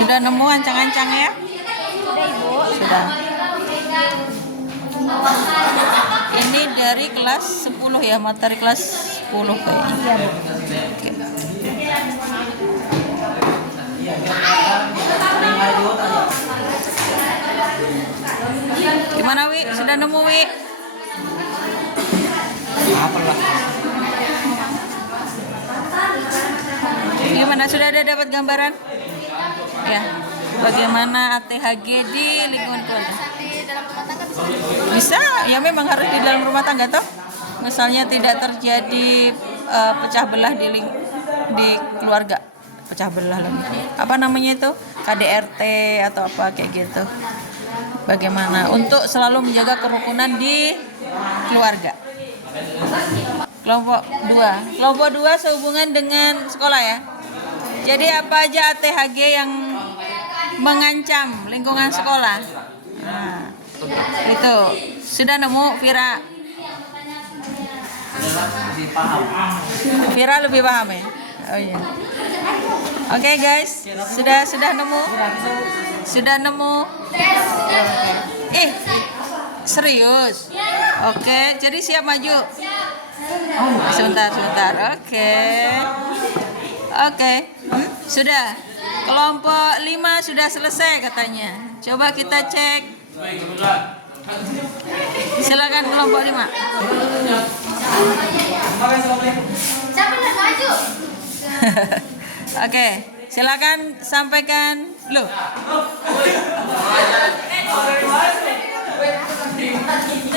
Sudah nemu ancang-ancang ya? Sudah Ibu. Sudah. Ini dari kelas 10 ya, materi kelas 10 kayaknya. Iya Bu. Oke. Gimana Wi? Sudah nemu Wi? Apalah. Gimana, sudah ada dapat gambaran? Ya. Bagaimana ATHG di lingkungan keluarga? Di dalam rumah tangga bisa. Bisa, ya memang harus di dalam rumah tangga toh. Misalnya tidak terjadi pecah belah di keluarga. Pecah belah lagi. Apa namanya itu? KDRT atau apa kayak gitu. Bagaimana untuk selalu menjaga kerukunan di keluarga. Kelompok 2. Kelompok 2 sehubungan dengan sekolah ya. Jadi apa aja ATHG yang mengancam lingkungan sekolah? Nah, itu sudah nemu Vira. Vira lebih paham ya. Oh iya. Oke guys, sudah nemu. Sudah nemu. Serius. Oke, jadi siap maju. Sebentar. Oke. Sudah. Kelompok 5 sudah selesai katanya. Coba kita cek. Silakan kelompok 5. Siapa yang maju? Oke, silakan sampaikan. Loh.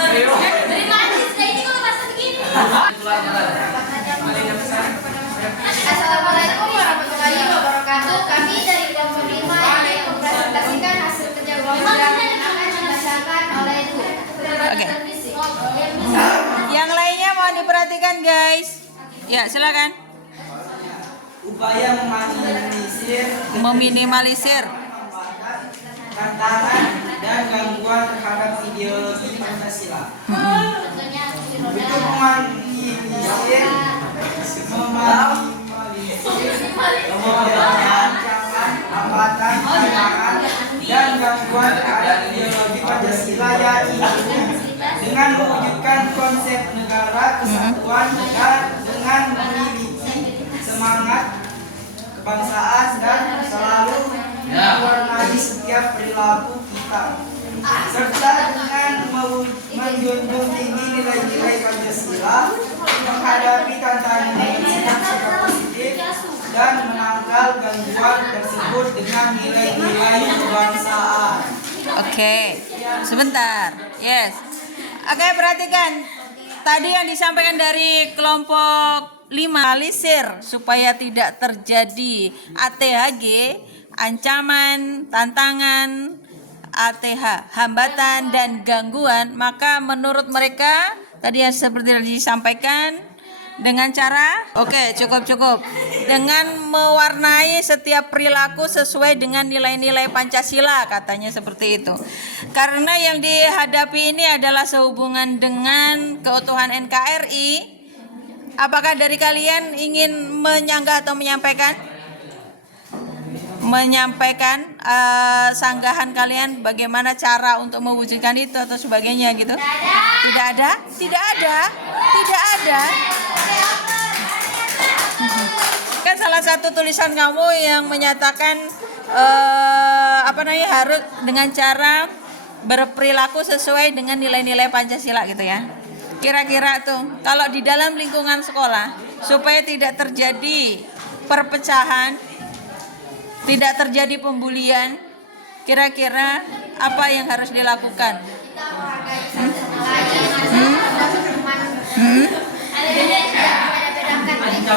Dari mana sih ini kalau bahasa begini? Assalamualaikum warahmatullahi wabarakatuh. Kami dari kelompok 5 ini mempresentasikan hasil kerja kelompok yang akan dibacakan oleh Ibu. Oke. Yang lainnya mohon diperhatikan guys. Ya, silakan. Upaya Meminimalisir tantangan dan gangguan terhadap ideologi Pancasila. Untuk meminimalisir ancaman, hambatan, tantangan dan gangguan terhadap ideologi Pancasila yaitu dengan mewujudkan konsep negara kesatuan dan dengan memiliki semangat kebangsaan dan selalu mewarnai setiap perilaku kita, serta dengan menjunjung tinggi nilai-nilai Pancasila, menghadapi tantangan dengan sikap positif dan menangkal gangguan tersebut dengan nilai-nilai kebangsaan. Oke, sebentar. Yes. Oke, perhatikan. Tadi yang disampaikan dari kelompok 5, minimalisir supaya tidak terjadi ATHG, ancaman, tantangan, ATH, hambatan dan gangguan, maka menurut mereka tadi yang seperti yang disampaikan dengan cara cukup dengan mewarnai setiap perilaku sesuai dengan nilai-nilai Pancasila, katanya seperti itu. Karena yang dihadapi ini adalah sehubungan dengan keutuhan NKRI. Apakah dari kalian ingin menyanggah atau menyampaikan sanggahan kalian bagaimana cara untuk mewujudkan itu atau sebagainya gitu? Tidak ada. Kan salah satu tulisan kamu yang menyatakan harus dengan cara berperilaku sesuai dengan nilai-nilai Pancasila gitu ya. Kira-kira tuh kalau di dalam lingkungan sekolah supaya tidak terjadi perpecahan, tidak terjadi pembulian, kira-kira apa yang harus dilakukan?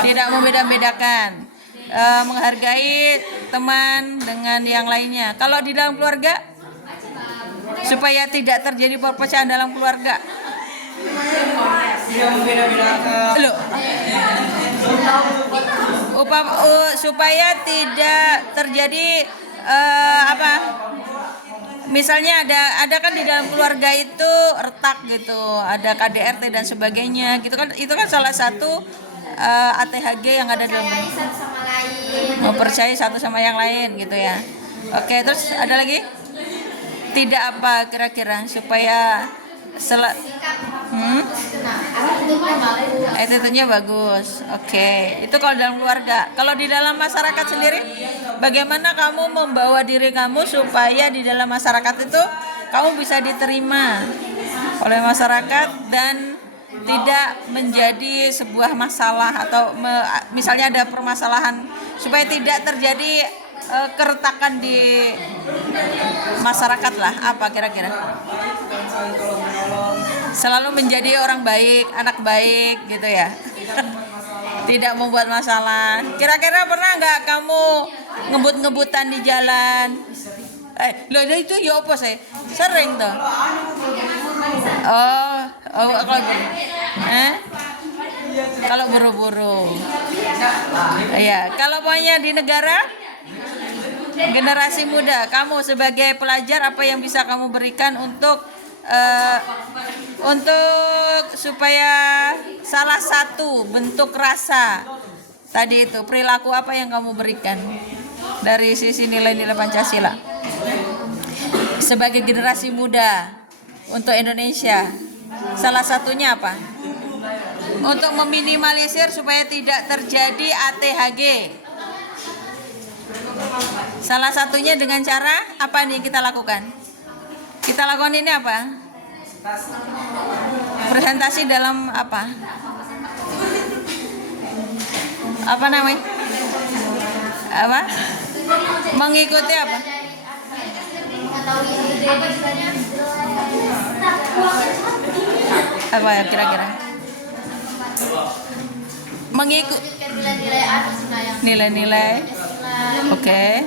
Tidak membeda-bedakan, menghargai teman dengan yang lainnya. Kalau di dalam keluarga, supaya tidak terjadi perpecahan dalam keluarga. Tidak membeda-bedakan. Loh. Supaya tidak terjadi misalnya ada kan di dalam keluarga itu retak gitu, ada KDRT dan sebagainya gitu kan, itu kan salah satu ATHG yang ada dalam mempercayai satu sama yang lain gitu ya. Oke, terus ada lagi? Tidak apa kira-kira supaya attitude-nya bagus. Oke, itu kalau dalam keluarga. Kalau di dalam masyarakat sendiri, bagaimana kamu membawa diri kamu supaya di dalam masyarakat itu kamu bisa diterima oleh masyarakat dan tidak menjadi sebuah masalah atau misalnya ada permasalahan supaya tidak terjadi keretakan di masyarakat lah, apa kira-kira? Selalu menjadi orang baik, anak baik gitu ya. Tidak membuat masalah. Kira-kira pernah nggak kamu ngebut-ngebutan di jalan? Loh itu ya apa sih? Sering tuh. Kalau buru-buru. Ya, kalau pokoknya di negara generasi muda, kamu sebagai pelajar apa yang bisa kamu berikan untuk supaya salah satu bentuk rasa tadi itu perilaku apa yang kamu berikan dari sisi nilai-nilai Pancasila sebagai generasi muda untuk Indonesia, salah satunya apa? Untuk meminimalisir supaya tidak terjadi ATHG. Salah satunya dengan cara apa nih kita lakukan? Kita lakukan ini apa? Presentasi dalam apa? Apa namanya? Apa? Mengikuti apa? Apa ya kira-kira? Mengikuti nilai-nilai. Oke.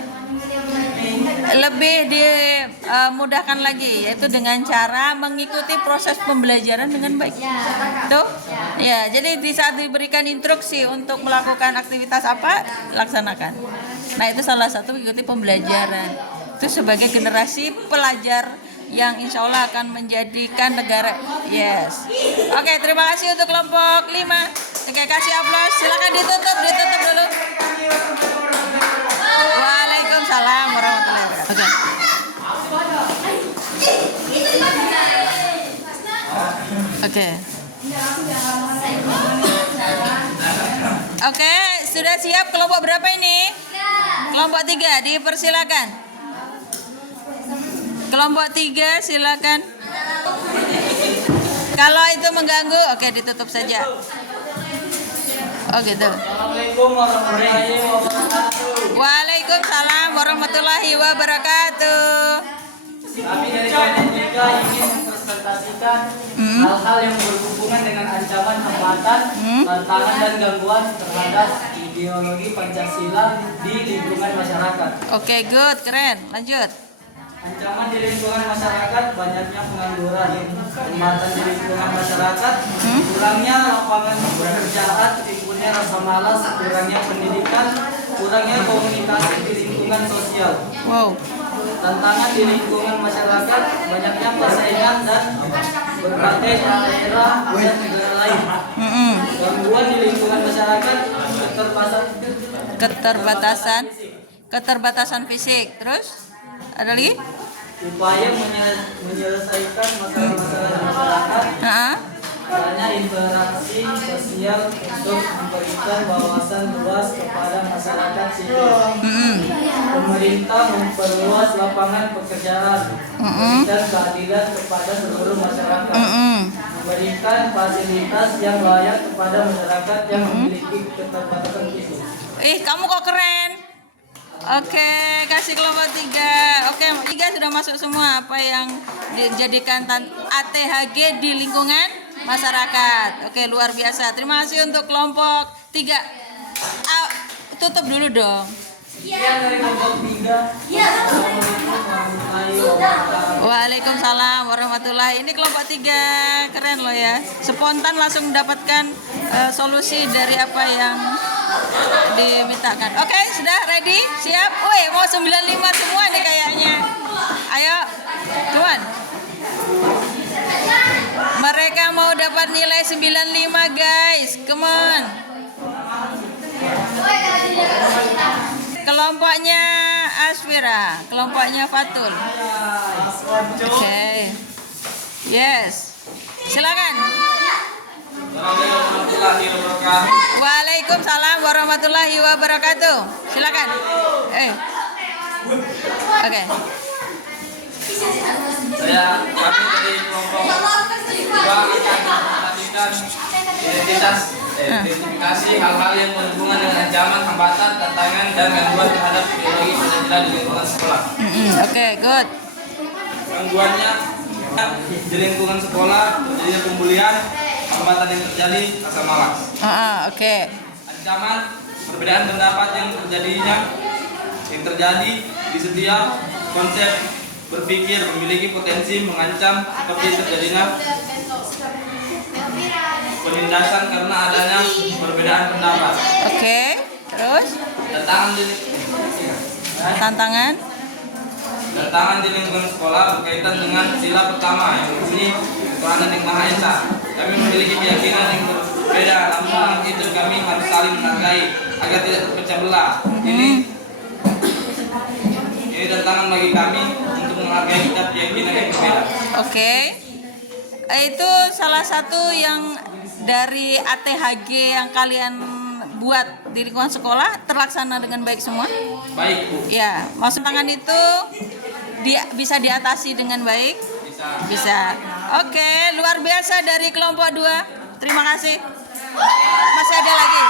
Lebih dimudahkan lagi yaitu dengan cara mengikuti proses pembelajaran dengan baik. Tuh. Ya, jadi di saat diberikan instruksi untuk melakukan aktivitas apa, laksanakan. Nah, itu salah satu mengikuti pembelajaran. Itu sebagai generasi pelajar yang insya Allah akan menjadikan negara. Yes. Oke, terima kasih untuk kelompok 5. Oke, kasih aplaus. Silakan ditutup dulu. Waalaikumsalam warahmatullahi wabarakatuh. Oke, sudah siap kelompok berapa ini? Kelompok 3, dipersilakan. Kelompok 3, silakan. Kalau itu mengganggu, oke ditutup saja. Oh gitu. Assalamualaikum warahmatullahi wabarakatuh. Waalaikumsalam warahmatullahi wabarakatuh. Kami dari kelompok 3 ingin mempresentasikan hal-hal yang berhubungan dengan ancaman hambatan, tantangan dan gangguan terhadap ideologi Pancasila di lingkungan masyarakat. Oke, good, keren. Lanjut. Ancaman di lingkungan masyarakat, banyaknya pengangguran, hambatan di lingkungan masyarakat, kurangnya lapangan pekerjaan, timbulnya rasa malas, kurangnya pendidikan, kurangnya komunikasi di lingkungan sosial. Wow. Tantangan di lingkungan masyarakat, banyaknya persaingan dan berbagai daerah dan negara lain. Gangguan di lingkungan masyarakat, keterbatasan fisik. Terus ada lagi? Upaya menyelesaikan masalah-masalah masyarakat. Caranya interaksi sosial untuk memberikan wawasan luas kepada masyarakat sipil. Pemerintah memperluas lapangan pekerjaan, memberikan keadilan kepada seluruh masyarakat, memberikan fasilitas yang layak kepada masyarakat yang memiliki keterbatasan fisik. Kamu kok keren. Oke, kasih kelompok 3. Oke, 3 sudah masuk semua apa yang dijadikan ATHG di lingkungan masyarakat. Oke, luar biasa. Terima kasih untuk kelompok 3. Tutup dulu dong. Dari kelompok 3. Waalaikumsalam warahmatullahi. Ini kelompok 3 keren loh ya. Spontan langsung mendapatkan solusi dari apa yang dimintakan. Oke, sudah ready? Siap? Woi, mau 95 semua nih kayaknya. Ayo, tuan. Mereka mau dapat nilai 95, guys. Come on. Kelompoknya Aswira, kelompoknya Fatul. Oke. Yes. Silakan. Waalaikumsalam warahmatullahi wabarakatuh. Silakan. Oke. Kami dari kelompok 2 akan memperhatikan identifikasi hal-hal yang berhubungan dengan ancaman, hambatan, tantangan, dan gangguan terhadap ideologi Pancasila di lingkungan sekolah. Oke, good. Gangguannya di lingkungan sekolah terjadinya pembulian, hambatan yang terjadi rasa malas. Oke. Ancaman perbedaan pendapat yang terjadi di setiap konsep berpikir memiliki potensi mengancam seperti terjadinya penindasan karena adanya perbedaan pendapat. Oke. Terus tantangan di lingkungan sekolah berkaitan dengan sila pertama yang berbunyi Tuhan yang Maha Esa. Kami memiliki keyakinan yang berbeda, namun itu kami harus saling menghargai agar tidak terpecah belah. Ini tantangan bagi kami untuk menghargai kita keyakinan yang berbeda. Oke. Itu salah satu yang dari ATHG yang kalian buat di lingkungan sekolah terlaksana dengan baik semua? Baik, Bu. Ya, maksud tangan itu bisa diatasi dengan baik? Bisa. Oke, luar biasa dari kelompok 2. Terima kasih. Masih ada lagi?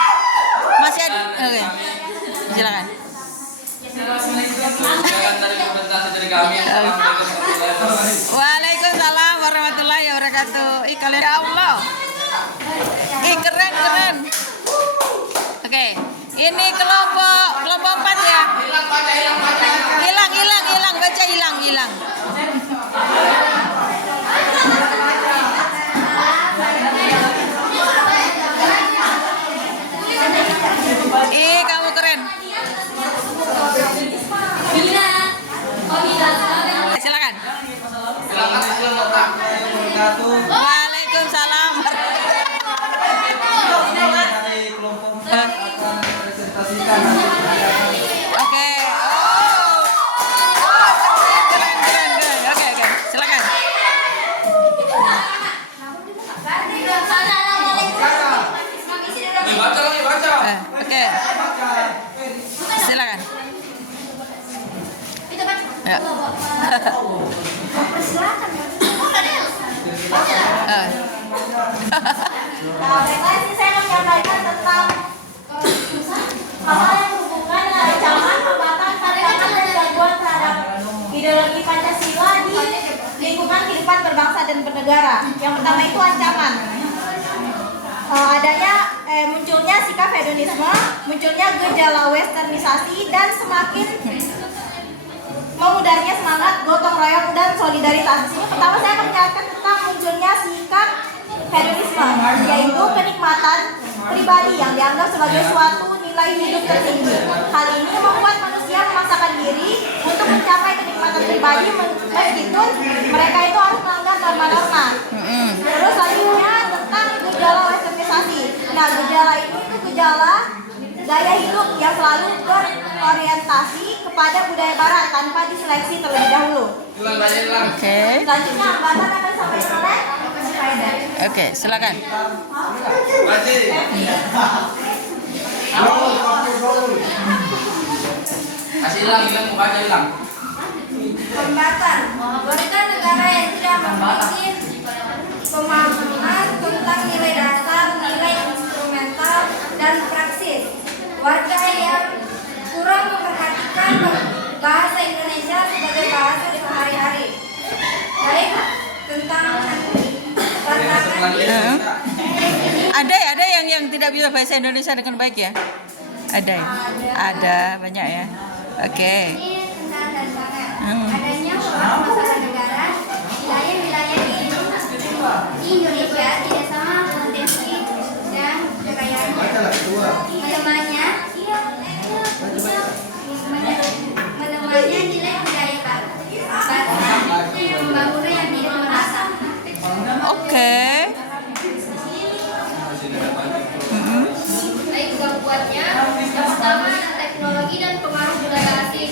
Masih ada? Oke. Silakan. Dari presentasi dari kami. Waalaikumsalam warahmatullahi wabarakatuh. Kalian ya Allah. Keren. Oke. Ini kelompok 4 ya. Hilang. Baca hilang. Kamu keren. Silakan. Waalaikumsalam. Dari kelompok 4 akan presentasikan Oke. Keren. Oke. Silakan. Baca. Oke. Silakan. Ya. Baiklah, ini saya akan menyampaikan tentang hal-hal yang berhubungan dengan ancaman, hambatan, tantangan, dan gangguan terhadap ideologi Pancasila di lingkungan kehidupan berbangsa dan bernegara. Yang pertama itu ancaman. Munculnya sikap hedonisme, munculnya gejala westernisasi, dan semakin memudarnya semangat gotong royong dan solidaritas. Ini pertama saya akan menjelaskan tentang munculnya sikap hedonisme, yaitu kenikmatan pribadi yang dianggap sebagai suatu nilai hidup tertinggi. Hal ini membuat manusia memaksakan diri untuk mencapai kenikmatan pribadi meskipun mereka itu harus melanggar norma-norma. Terus selanjutnya tentang gejala westernisasi. Nah, gejala ini itu gejala gaya hidup yang selalu berorientasi kepada budaya barat tanpa diseleksi terlebih dahulu. Oke. Selanjutnya hambatan akan disampaikan oleh Spider. Oke, silakan. Kasih hilang, baca hilang. Hambatan, warga negara yang tidak memiliki pemahaman tentang nilai dasar, nilai instrumental, dan praksis. Warga yang kurang memperhatikan bahasa Indonesia sebagai bahasa sehari-hari. Baik, tentang tantangan. Ada yang tidak bisa bahasa Indonesia dengan baik ya? Ada banyak ya. Oke. Ini tentang tantangan. Adanya masalah negara, wilayah-wilayah di Indonesia tidak sama potensi dan kekayaannya. Menemuannya nilai budaya bangsa, pembangunan yang tidak merasa. Oke. Baik gangguannya, yang pertama teknologi dan pengaruh budaya asing.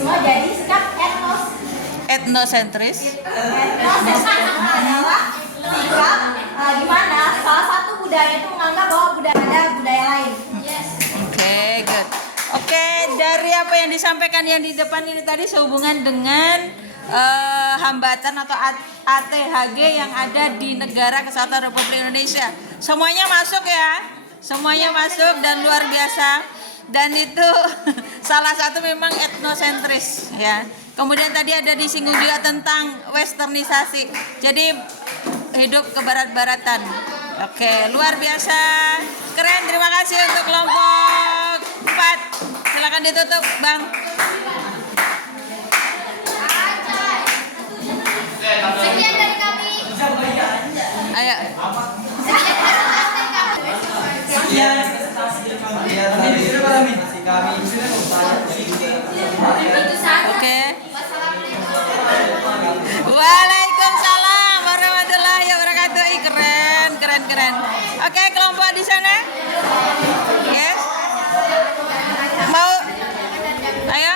radikalisme jadi sikap Etnosentris. etnosentris adalah sikap di mana salah satu budaya itu menganggap bahwa ada budaya lain. Oke, good. Oke, dari apa yang disampaikan yang di depan ini tadi sehubungan dengan hambatan atau ATHG yang ada di negara Kesatuan Republik Indonesia. Semuanya masuk ya, semuanya masuk dan luar biasa. Dan itu salah satu memang etnosentris ya. Kemudian tadi ada disinggung juga tentang westernisasi. Jadi hidup kebarat-baratan. Oke, luar biasa. Keren, terima kasih untuk kelompok 4. Silakan ditutup, Bang. Sekian dari kami. Ayo. Sekian presentasi kami. Oke. Waalaikumsalam warahmatullahi wabarakatuh. Ih, keren, keren, keren. Oke, kelompok di sana. Yes. Mau? Ayo.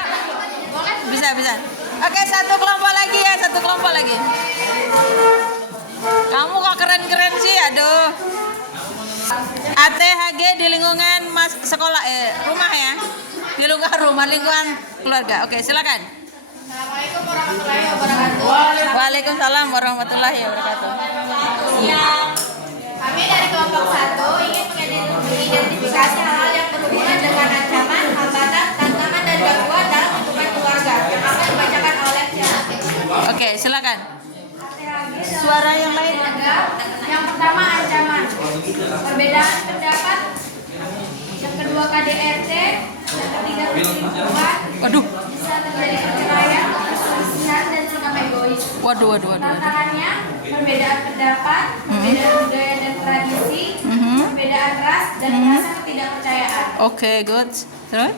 Bisa, bisa. Oke, satu kelompok lagi ya, satu kelompok lagi. Kamu kok keren-keren sih, aduh. ATHG di lingkungan sekolah, rumah ya. Di lingkungan keluarga. Oke, silakan. Assalamualaikum warahmatullahi wabarakatuh. Waalaikumsalam warahmatullahi wabarakatuh. Siang. Kami dari kelompok 1 ingin mengidentifikasi hal-hal yang berhubungan dengan ancaman, hambatan, tantangan, dan gangguan dalam lingkungan keluarga yang akan dibacakan oleh siapa? Oke, silakan. Suara yang lain. Yang pertama ancaman, perbedaan pendapat. Yang kedua KDRT. Yang ketiga perselingkuhan. Waduh, Bisa terjadi perceraian, perselisihan, dan sikap egois. waduh, waduh, waduh. Tantangannya perbedaan pendapat, perbedaan budaya dan tradisi, perbedaan ras, dan rasa ketidakpercayaan. Oke, good. Terus?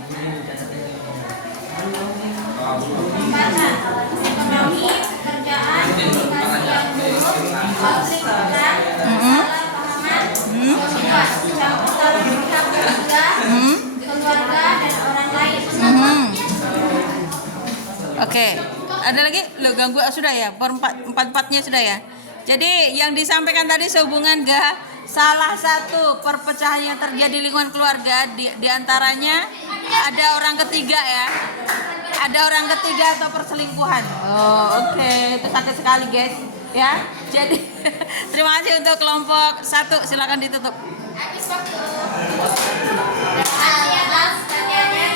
Mana? Ekonomi, pekerjaan, komunikasi yang buruk, konflik perang, kesalahpahaman, campur tangan pihak ketiga, keluarga, dan orang lain. Oke, ada lagi? Lo ganggu sudah ya? Empat-empatnya sudah ya? Jadi yang disampaikan tadi sehubungan salah satu perpecahan yang terjadi di lingkungan keluarga di antaranya ada orang ketiga ya. Ada orang ketiga atau perselingkuhan. Oh, oke. Itu sakit sekali, guys. Ya. Jadi terima kasih untuk kelompok 1. Silakan ditutup. Habis waktu. Terima kasih atas perhatiannya.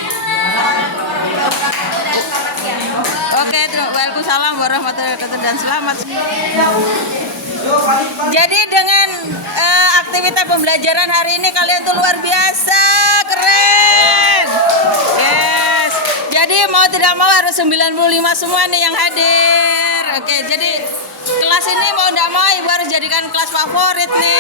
Dan selamat siang. Oke, waalaikumsalam warahmatullahi wabarakatuh dan selamat. Jadi dengan aktivitas pembelajaran hari ini kalian tuh luar biasa, keren. Yes. Jadi mau tidak mau harus 95 semua nih yang hadir. Oke, jadi kelas ini mau tidak mau ibu harus jadikan kelas favorit nih.